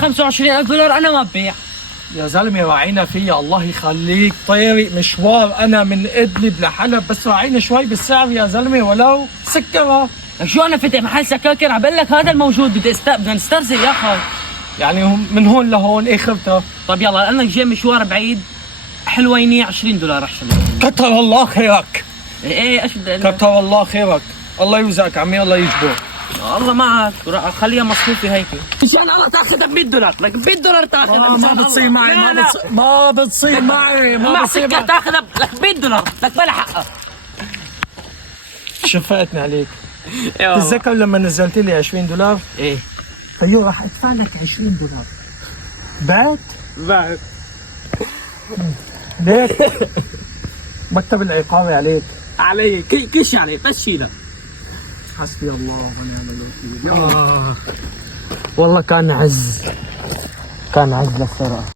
$25,000 انا ما ببيع. يا زلمه راعينا فيها، الله يخليك، طارق مشوار انا من ادلب لحلب، بس راعينا شوي بالسعر يا زلمه ولو سكرها. شو انا فتح محل سكاكر عم بقول لك هذا الموجود، بدنا نسترزق يا اخي. يعني من هون لهون اخرتها. طب يلا لانك جاي مشوار بعيد، حلويني $20 احسن. كتر الله خيرك. ايه ايش كتر الله خيرك، الله يوزعك عمي، الله يجبر. الله معك، خليها مصروفي هيك. مشان الله تاخذها $100، لك $100 تاخذها. ما بتصير معي، ما بتصير معي، ما بتصير معي. تاخذها لك $100، لك بلا حقها. شفقتني عليك. تتذكر لما نزلت لي $20؟ ايه طيب راح ادفع لك $20. بعت؟ بعد ليك مكتب العقاري عليك. علي كش علي طشينا. حسبي الله ونعم الوكيل. والله كان عز للثراء.